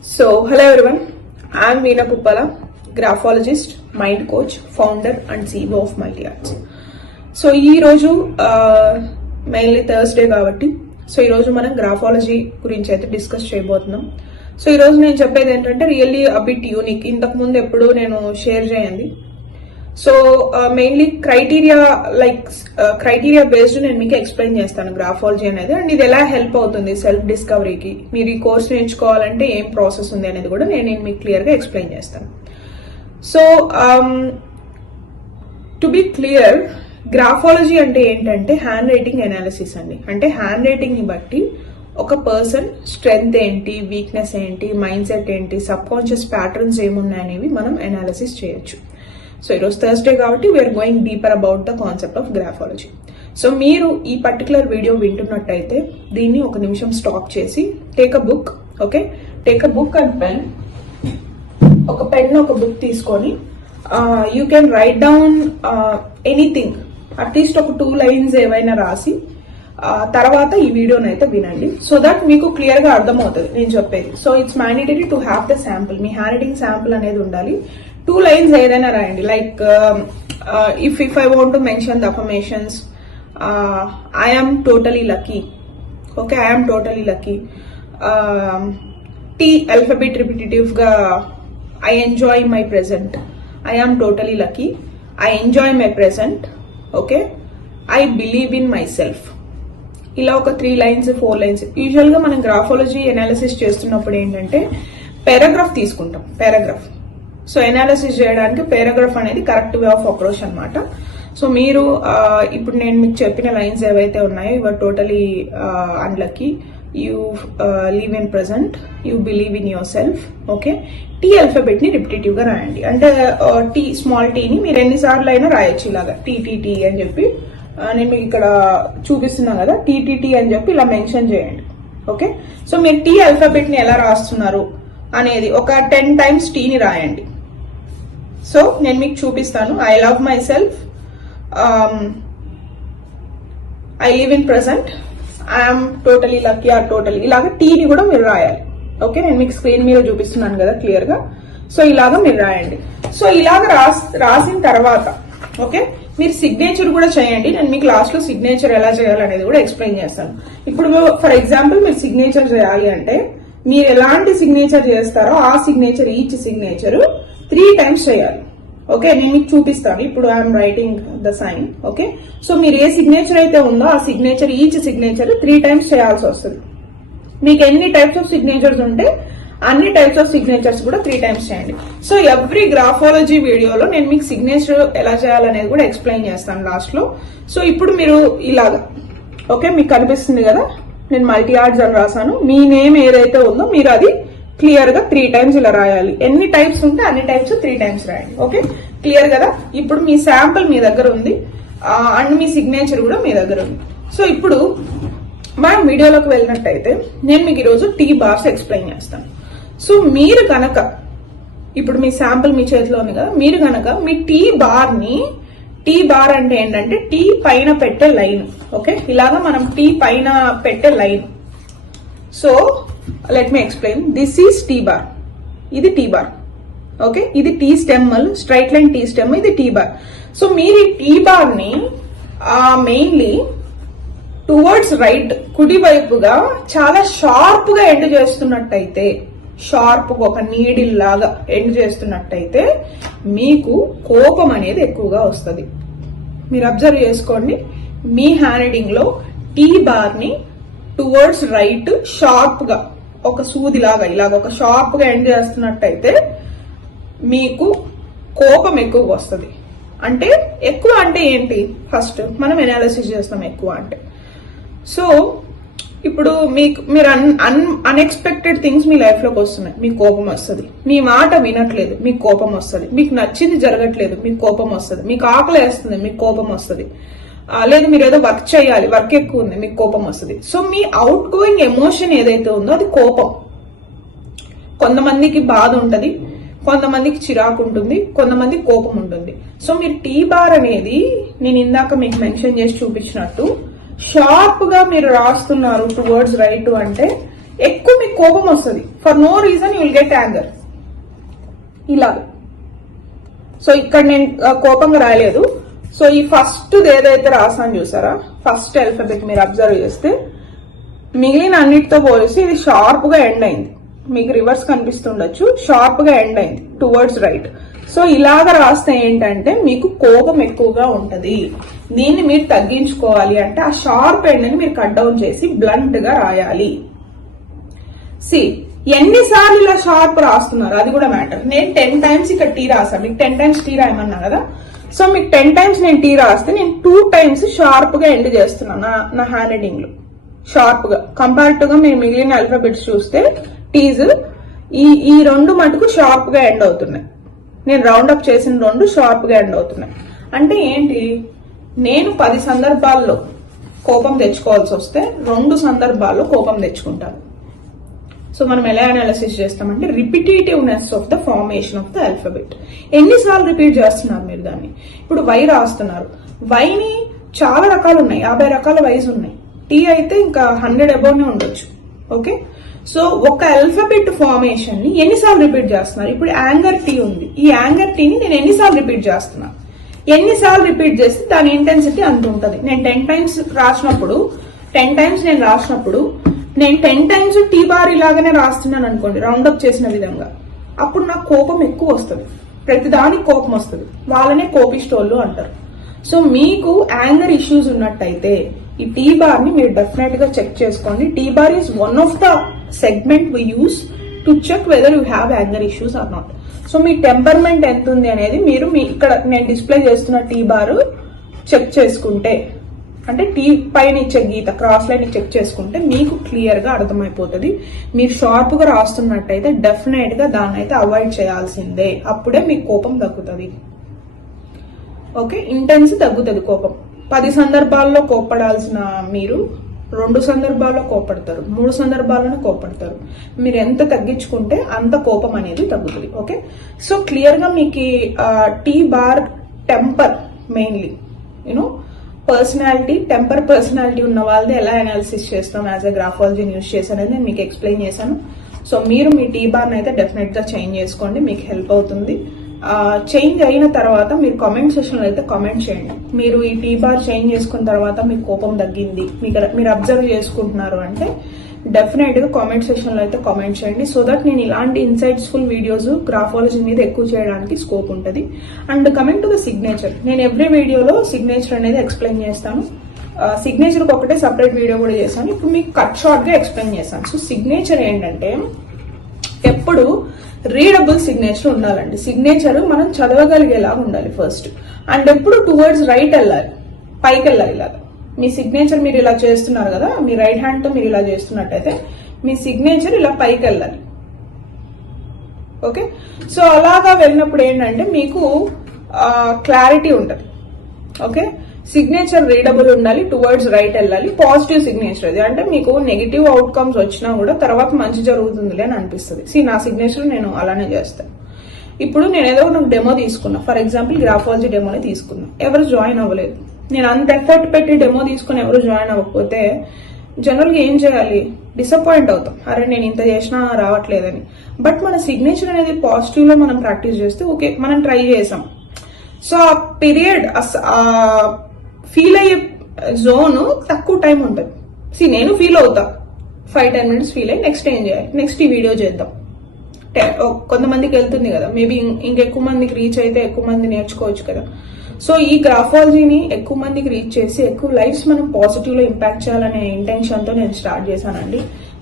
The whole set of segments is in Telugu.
So, hello everyone, I am Veena Puppala, graphologist, mind coach, founder and CEO of Multi Arts. So, ఈ రోజు మెయిన్లీ థర్స్డే కాబట్టి సో ఈ రోజు మనం గ్రాఫాలజీ గురించి అయితే డిస్కస్ చేయబోతున్నాం. సో ఈ రోజు నేను చెప్పేది ఏంటంటే రియల్లీ అబిట్ యూనిక్, ఇంతకు ముందు ఎప్పుడు నేను షేర్ చేయండి. సో మెయిన్లీ క్రైటీరియా బేస్డ్ నేను మీకు ఎక్స్ప్లెయిన్ చేస్తాను గ్రాఫాలజీ అనేది, అండ్ ఇది ఎలా హెల్ప్ అవుతుంది సెల్ఫ్ డిస్కవరీకి, మీరు ఈ కోర్స్ నేర్చుకోవాలంటే ఏం ప్రాసెస్ ఉంది అనేది కూడా నేను మీకు క్లియర్గా ఎక్స్ప్లెయిన్ చేస్తాను. So to be clear, graphology అంటే ఏంటంటే హ్యాండ్ రైటింగ్ అనాలిసిస్ అండి. అంటే హ్యాండ్ రైటింగ్ ని బట్టి ఒక పర్సన్ స్ట్రెంగ్త్ ఏంటి, వీక్నెస్ ఏంటి, మైండ్ సెట్ ఏంటి, సబ్ కాన్షియస్ ప్యాటర్న్స్ ఏమున్నాయనేవి మనం అనాలిసిస్ చేయొచ్చు. సో ఈరోజు థర్స్డే కాబట్టి we are going deeper about the concept of graphology. So మీరు ఈ పర్టికులర్ వీడియో వింటున్నట్టయితే దీన్ని ఒక నిమిషం స్టాప్ చేసి take a book, okay, take a book and pen, ఒక పెన్ ఒక బుక్ తీసుకొని you can write down anything, at least ఒక 2 లైన్స్ ఏవైనా రాసి తర్వాత ఈ వీడియోని అయితే వినండి, సో దట్ మీకు క్లియర్ గా అర్థమవుతుంది నేను చెప్పేది. So it's mandatory to have the sample, మీ హ్యాండ్ రైటింగ్ శాంపుల్ అనేది ఉండాలి. 2 లైన్స్ ఏదైనా రాయండి, like if I want to mention the affirmations, I am totally lucky, okay, I am totally lucky. T alphabet repetitive గా I enjoy my present, I am totally lucky, I enjoy my present, okay, I believe in myself. ఇలా ఒక 3 లైన్స్ 4 లైన్స్. యూజువల్ గా మనం గ్రాఫాలజీ అనాలిసిస్ చేస్తున్నప్పుడు ఏంటంటే పారాగ్రాఫ్ తీసుకుంటాం, పారాగ్రాఫ్. సో అనాలిసిస్ చేయడానికి పారాగ్రాఫ్ అనేది కరెక్ట్ వే ఆఫ్ అప్రోచ్ అనమాట. సో మీరు ఇప్పుడు నేను మీకు చెప్పిన లైన్స్ ఏవైతే ఉన్నాయో, your totally unlucky, you live in present, you believe in yourself, okay. T alphabet ని రిపిటేటివ్ గా రాయండి. అంటే టీ స్మాల్ టీని మీరు ఎన్నిసార్లు అయినా రాయొచ్చు ఇలాగా, టీటీటీ అని చెప్పి నేను మీకు ఇక్కడ చూపిస్తున్నాను కదా, టీటీటీ అని చెప్పి ఇలా మెన్షన్ చేయండి, ఓకే. సో మీరు టీ ఆల్ఫాబెట్ ని ఎలా రాస్తున్నారు అనేది ఒక 10 టైమ్స్ టీని రాయండి. సో నేను మీకు చూపిస్తాను. I love myself, I live in present, I'm totally lucky or totally, ఇలాగ టీని కూడా మీరు రాయాలి, ఓకే. నేను మీకు స్క్రీన్ మీద చూపిస్తున్నాను కదా క్లియర్ గా. సో ఇలాగ మీరు రాయండి. సో ఇలాగ రాసిన తర్వాత, ఓకే, మీరు సిగ్నేచర్ కూడా చేయండి. నేను మీకు లాస్ట్ లో సిగ్నేచర్ ఎలా చేయాలనేది కూడా ఎక్స్ప్లెయిన్ చేస్తాను. ఇప్పుడు ఫర్ ఎగ్జాంపుల్ మీరు సిగ్నేచర్ చేయాలి అంటే మీరు ఎలాంటి సిగ్నేచర్ చేస్తారో ఆ సిగ్నేచర్, ఈచ్ సిగ్నేచర్ 3 టైమ్స్ చేయాలి, ఓకే. నేను మీకు చూపిస్తాను. ఇప్పుడు I'm writing the sign, okay. So మీరు ఏ సిగ్నేచర్ అయితే ఉందో ఆ సిగ్నేచర్, ఈచ్ సిగ్నేచర్ 3 టైమ్స్ చేయాల్సి వస్తుంది. మీకు ఎన్ని టైప్స్ ఆఫ్ సిగ్నేచర్స్ ఉంటే అన్ని టైప్స్ ఆఫ్ సిగ్నేచర్స్ కూడా 3 టైమ్స్ చేయండి. సో ఎవ్రీ గ్రాఫాలజీ వీడియోలో నేను మీకు సిగ్నేచర్ ఎలా చేయాలనేది కూడా ఎక్స్ప్లెయిన్ చేస్తాను లాస్ట్ లో. సో ఇప్పుడు మీరు ఇలాగా, ఓకే, మీకు కనిపిస్తుంది కదా, నేను మల్టీ ఆర్ట్స్ అని రాసాను. మీ నేమ్ ఏదైతే ఉందో మీరు అది క్లియర్ గా 3 టైమ్స్ ఇలా రాయాలి. ఎన్ని టైప్స్ ఉంటే అన్ని టైప్స్ 3 టైమ్స్ రాయండి, ఓకే. క్లియర్ కదా. ఇప్పుడు మీ శాంపుల్ మీ దగ్గర ఉంది అండ్ మీ సిగ్నేచర్ కూడా మీ దగ్గర ఉంది. సో ఇప్పుడు మనం వీడియోలోకి వెళ్ళినట్టయితే నేను మీకు ఈరోజు టీ బార్స్ ఎక్స్ప్లెయిన్ చేస్తాను. సో మీరు కనుక ఇప్పుడు మీ శాంపుల్ మీ చేతిలో ఉంది కదా, మీరు కనుక మీ టీ బార్ అంటే ఏంటంటే టీ పైన పెట్టే లైన్, ఓకే. ఇలాగా మనం టీ పైన పెట్టే line. So let me explain. This is T bar, ఇది టీ బార్, ఓకే. ఇది T stem, straight line T stem, ఇది టీ బార్. సో మీరు ఈ టీ బార్ ని మెయిన్లీ టువర్డ్స్ రైట్, కుడి వైపుగా చాలా షార్ప్ గా ఎండ్ చేస్తున్నట్టయితే, షార్ప్ గా ఒక నీడిల్ లాగా ఎండ్ చేస్తున్నట్టయితే మీకు కోపం అనేది ఎక్కువగా వస్తుంది. మీరు అబ్జర్వ్ చేసుకోండి, మీ హ్యాండ్ రైటింగ్ లో టీ బార్ ని టువర్డ్స్ రైట్ షార్ప్ గా ఒక సూదిలాగా ఇలాగ ఒక షార్ప్ గా ఎండ్ చేస్తున్నట్టయితే మీకు కోపం ఎక్కువగా వస్తుంది. అంటే ఎక్కువ అంటే ఏంటి, ఫస్ట్ మనం ఎనాలిసిస్ చేస్తాం ఎక్కువ అంటే. సో ఇప్పుడు మీరు అన్ఎక్స్పెక్టెడ్ థింగ్స్ మీ లైఫ్ లోకి వస్తున్నాయి, మీకు కోపం వస్తుంది. మీ మాట వినట్లేదు, మీకు కోపం వస్తుంది. మీకు నచ్చింది జరగట్లేదు, మీకు కోపం వస్తుంది. మీకు ఆకలి వేస్తుంది, మీకు కోపం వస్తుంది. లేదు మీరు ఏదో వర్క్ చేయాలి, వర్క్ ఎక్కువ ఉంది, మీకు కోపం వస్తుంది. So me out going emotion ఏదైతే ఉందో అది కోపం. కొంతమందికి బాధ ఉంటుంది, కొంతమందికి చిరాకు ఉంటుంది, కొంతమందికి కోపం ఉంటుంది. సో మీరు టీ బార్ అనేది నేను ఇందాక మీకు మెన్షన్ చేసి చూపించినట్టు షార్ప్ గా మీరు రాస్తున్నారు టువర్డ్స్ రైట్ అంటే ఎక్కువ మీకు కోపం వస్తుంది. For no reason you will get anger. ఇలా సో ఇక్కడ నేను కోపంగా రాయలేదు. సో ఈ ఫస్ట్ ఏదైతే రాసాను చూసారా, ఫస్ట్ ఆల్ఫాబెట్ మీరు అబ్జర్వ్ చేస్తే మిగిలిన అన్నిటితో పోలిసి ఇది షార్ప్ గా ఎండ్ అయింది. మీకు రివర్స్ కనిపిస్తుండొచ్చు, షార్ప్ గా ఎండ్ అయింది టువర్డ్స్ రైట్. సో ఇలాగ రాస్తే ఏంటంటే మీకు కోపం ఎక్కువగా ఉంటది. దీన్ని మీరు తగ్గించుకోవాలి అంటే ఆ షార్ప్ ఎండ్ ని మీరు కట్ డౌన్ చేసి బ్లంట్ గా రాయాలి. సి ఎన్నిసార్లు ఇలా షార్ప్ రాస్తున్నారు అది కూడా మ్యాటర్. నేను 10 times ఇక్కడ టీ రాసాను, మీకు 10 times టీ రాయమన్నా కదా. సో మీకు 10 times నేను టీ రాస్తే నేను 2 times షార్ప్ గా ఎండ్ చేస్తున్నాను నా హ్యాండ్ రైటింగ్ లో. షార్ప్ గా కంపారిటివ్ గా మీరు మిగిలిన ఆల్ఫాబెట్స్ చూస్తే టీజ్ ఈ రెండు మటుకు షార్ప్ గా ఎండ్ అవుతున్నాయి. నేను రౌండ్ అప్ చేసిన 2 షార్ప్ గా ఎండ్ అవుతున్నాయి. అంటే ఏంటి, నేను 10 సందర్భాల్లో కోపం తెచ్చుకోవాల్సి వస్తే 2 సందర్భాల్లో కోపం తెచ్చుకుంటాను. సో మనం ఎలా అనాలిసిస్ చేస్తామంటే రిపిటేటివ్నెస్ of the formation of the alphabet. ఎన్నిసార్లు రిపీట్ చేస్తున్నారు మీరు దాన్ని. ఇప్పుడు వై రాస్తున్నారు, వైని చాలా రకాలు ఉన్నాయి, 50 రకాల వైస్ ఉన్నాయి. టీ అయితే ఇంకా 100 అబౌవ్ ఉండొచ్చు. ఓకే, సో ఒక ఆల్ఫాబెట్ ఫార్మేషన్ ని ఎన్నిసార్లు రిపీట్ చేస్తున్నారు. ఇప్పుడు యాంగర్ టీ ఉంది, ఈ యాంగర్ టీని నేను ఎన్నిసార్లు రిపీట్ చేస్తున్నా, ఎన్నిసార్లు రిపీట్ చేస్తే దాని ఇంటెన్సిటీ అంత ఉంటుంది. నేను 10 times రాసినప్పుడు 10 times నేను రాసినప్పుడు నేను 10 times టీ బార్ ఇలాగనే రాస్తున్నాను అనుకోండి, రౌండప్ చేసిన విధంగా, అప్పుడు నాకు కోపం ఎక్కువ వస్తుంది. ప్రతిదానికి కోపం వస్తుంది, వాళ్ళనే కోపిస్టోళ్ళు అంటారు. సో మీకు యాంగర్ ఇష్యూస్ ఉన్నట్టయితే ఈ టీ బార్ ని మీరు డెఫినెట్ గా చెక్ చేసుకోండి. T bar is one of the segment we use to check whether you have anger issues or not. So మీ టెంపర్మెంట్ ఎంత ఉంది అనేది మీరు ఇక్కడ నేను డిస్ప్లే చేస్తున్న టీ బార్ చెక్ చేసుకుంటే, అంటే టీ పైన ఇచ్చే గీత క్రాస్ లైన్ చెక్ చేసుకుంటే మీకు క్లియర్ గా అర్థమైపోతుంది. మీరు షార్ప్ గా రాస్తున్నట్టయితే డెఫినెట్ గా దాన్ని అయితే అవాయిడ్ చేయాల్సిందే. అప్పుడే మీకు కోపం తగ్గుతుంది. ఓకే, ఇంటెన్స్ తగ్గుతుంది కోపం. 10 సందర్భాల్లో కోప్పడాల్సిన మీరు 2 సందర్భాల్లో కోపడతారు, 3 సందర్భాల్లోనే కోపడతారు. మీరు ఎంత తగ్గించుకుంటే అంత కోపం అనేది తగ్గుతుంది. ఓకే, సో క్లియర్ గా మీకు tea bar temper mainly you know personality, temper personality ఉన్న వాళ్ళది ఎలా అనాలిసిస్ చేస్తాం యాజ్ అ గ్రాఫాలజీని యూజ్ చేసి అనేది నేను మీకు ఎక్స్ప్లెయిన్ చేశాను. సో మీరు మీ టీ బార్ని అయితే డెఫినెట్ గా చేంజ్ చేసుకోండి, మీకు హెల్ప్ అవుతుంది. చేంజ్ అయిన తర్వాత మీరు కామెంట్ సెక్షన్ లో అయితే కామెంట్ చేయండి. మీరు ఈ టీ బార్ చేంజ్ చేసుకున్న తర్వాత మీకు కోపం తగ్గింది, మీరు అబ్జర్వ్ చేసుకుంటున్నారు అంటే డెఫినెట్ గా కామెంట్ సెక్షన్ లో అయితే కామెంట్ చేయండి. సో దట్ నేను ఇలాంటి ఇన్సైట్స్ఫుల్ వీడియోస్ గ్రాఫాలజీ మీద ఎక్కువ చేయడానికి స్కోప్ ఉంటుంది. And coming to the signature, నేను ఎవ్రీ వీడియోలో సిగ్నేచర్ అనేది ఎక్స్ప్లెయిన్ చేస్తాను. సిగ్నేచర్ ఒకటే సపరేట్ వీడియో కూడా చేశాను. ఇప్పుడు మీకు కట్ షార్ట్ గా ఎక్స్ప్లెయిన్ చేశాను. సో సిగ్నేచర్ ఏంటంటే ఎప్పుడు రీడబుల్ సిగ్నేచర్ ఉండాలండి. సిగ్నేచర్ మనం చదవగలిగేలాగా ఉండాలి ఫస్ట్. అండ్ ఎప్పుడు టువర్డ్స్ రైట్ వెళ్ళాలి, పైకి వెళ్ళాలి. ఇలాగా మీ సిగ్నేచర్ మీరు ఇలా చేస్తున్నారు కదా, మీ రైట్ హ్యాండ్ తో మీరు ఇలా చేస్తున్నట్టయితే మీ సిగ్నేచర్ ఇలా పైకి వెళ్ళాలి. ఓకే, సో అలాగా వెళ్ళినప్పుడు ఏంటంటే మీకు క్లారిటీ ఉంటుంది. ఓకే, సిగ్నేచర్ రీడబుల్ ఉండాలి, టువర్డ్స్ రైట్ వెళ్ళాలి, పాజిటివ్ సిగ్నేచర్. అది అంటే మీకు నెగిటివ్ అవుట్కమ్స్ వచ్చినా కూడా తర్వాత మంచి జరుగుతుందిలే అని అనిపిస్తుంది. నా సిగ్నేచర్ నేను అలానే చేస్తాను. ఇప్పుడు నేను ఏదో ఒక డెమో తీసుకున్నా, ఫర్ ఎగ్జాంపుల్ గ్రాఫాలజీ డెమోని తీసుకున్నా, ఎవరు జాయిన్ అవ్వలేదు. నేను అంత ఎఫర్ట్ పెట్టి డెమో తీసుకుని ఎవరు జాయిన్ అవ్వకపోతే జనరల్గా ఏం చేయాలి, డిసప్పాయింట్ అవుతాం, అరే నేను ఇంత చేసినా రావట్లేదని. బట్ మన సిగ్నేచర్ అనేది పాజిటివ్ లో మనం ప్రాక్టీస్ చేస్తే ఓకే మనం ట్రై చేసాం. సో ఆ పీరియడ్ ఫీల్ అయ్యే జోన్ తక్కువ టైం ఉంటుంది. నేను ఫీల్ అవుతా 5-10 minutes ఫీల్ అయ్యి నెక్స్ట్ ఏం చేయాలి, నెక్స్ట్ ఈ వీడియో చేద్దాం. కొంతమందికి వెళ్తుంది కదా, మేబీ ఇంకెక్కువ మందికి రీచ్ అయితే ఎక్కువ మంది నేర్చుకోవచ్చు కదా. సో ఈ గ్రాఫాలజీని ఎక్కువ మందికి రీచ్ చేసి ఎక్కువ లైఫ్స్ మనం పాజిటివ్ లో ఇంపాక్ట్ చేయాలనే ఇంటెన్షన్ తో నేను స్టార్ట్ చేశానండి.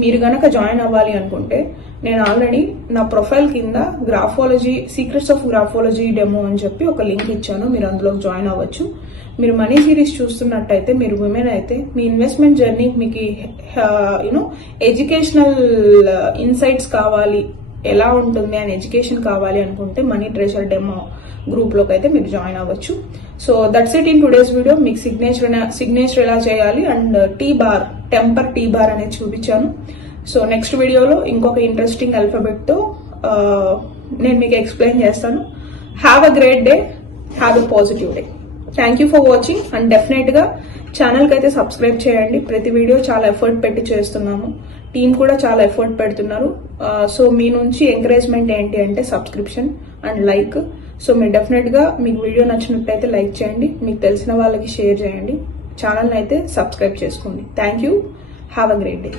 మీరు గనక జాయిన్ అవ్వాలి అనుకుంటే నేను ఆల్రెడీ నా ప్రొఫైల్ కింద graphology secrets of graphology demo అని చెప్పి ఒక లింక్ ఇచ్చాను, మీరు అందులో జాయిన్ అవ్వచ్చు. మీరు మనీ సిరీస్ చూస్తున్నట్టయితే, మీరు విమెన్ అయితే మీ ఇన్వెస్ట్మెంట్ జర్నీ మీకు ఎడ్యుకేషనల్ ఇన్సైట్స్ కావాలి, ఎలా ఉంటుంది అని ఎడ్యుకేషన్ కావాలి అనుకుంటే మనీ ట్రెజర్ డెమో గ్రూప్ లోకి అయితే మీరు జాయిన్ అవ్వచ్చు. So that's it in today's video. మీకు సిగ్నేచర్ ఎలా చేయాలి and tea bar, temper tea bar అనేది చూపించాను. సో నెక్స్ట్ వీడియోలో ఇంకొక ఇంట్రెస్టింగ్ ఆల్ఫాబెట్ తో నేను మీకు ఎక్స్ప్లెయిన్ చేస్తాను. Have a great day, have a positive day. Thank you for watching. And definite గా ఛానల్ కి అయితే సబ్స్క్రైబ్ చేయండి. ప్రతి వీడియో చాలా ఎఫర్ట్ పెట్టి చేస్తున్నాము. టీం కూడా చాలా ఎఫర్ట్ పెడుతున్నారు. సో మీ నుంచి ఎంకరేజ్మెంట్ ఏంటి అంటే సబ్స్క్రిప్షన్ అండ్ లైక్. సో మీరు డెఫినెట్గా మీకు వీడియో నచ్చినట్టయితే లైక్ చేయండి, మీకు తెలిసిన వాళ్ళకి షేర్ చేయండి, ఛానల్ని అయితే సబ్స్క్రైబ్ చేసుకోండి. Thank you. Have a great day.